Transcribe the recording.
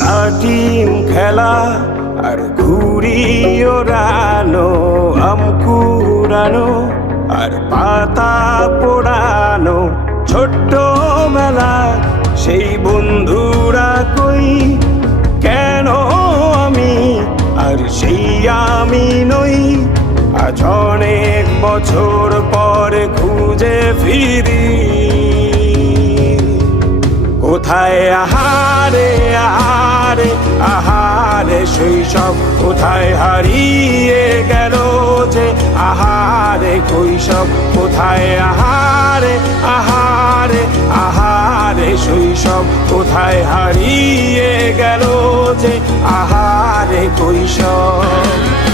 লাটিম খেলা আর ঘুড়ি ওড়ানো, আম কুড়ানো আর পাতা পোড়ানো, ছোট্ট মেলা সেই বন্ধুরা কই, কেন আমি আর সেই আমি নই। আজ অনেক বছর পরে খুঁজে ফিরি, কোথায় আহারে আহারে আহারে শৈশব, কোথায় হারিয়ে গেল যে আহারে কৈশব, কোথায় আহারে আহারে আহারে শৈশব, কোথায় হারিয়ে গেল যে আহারে কৈশব।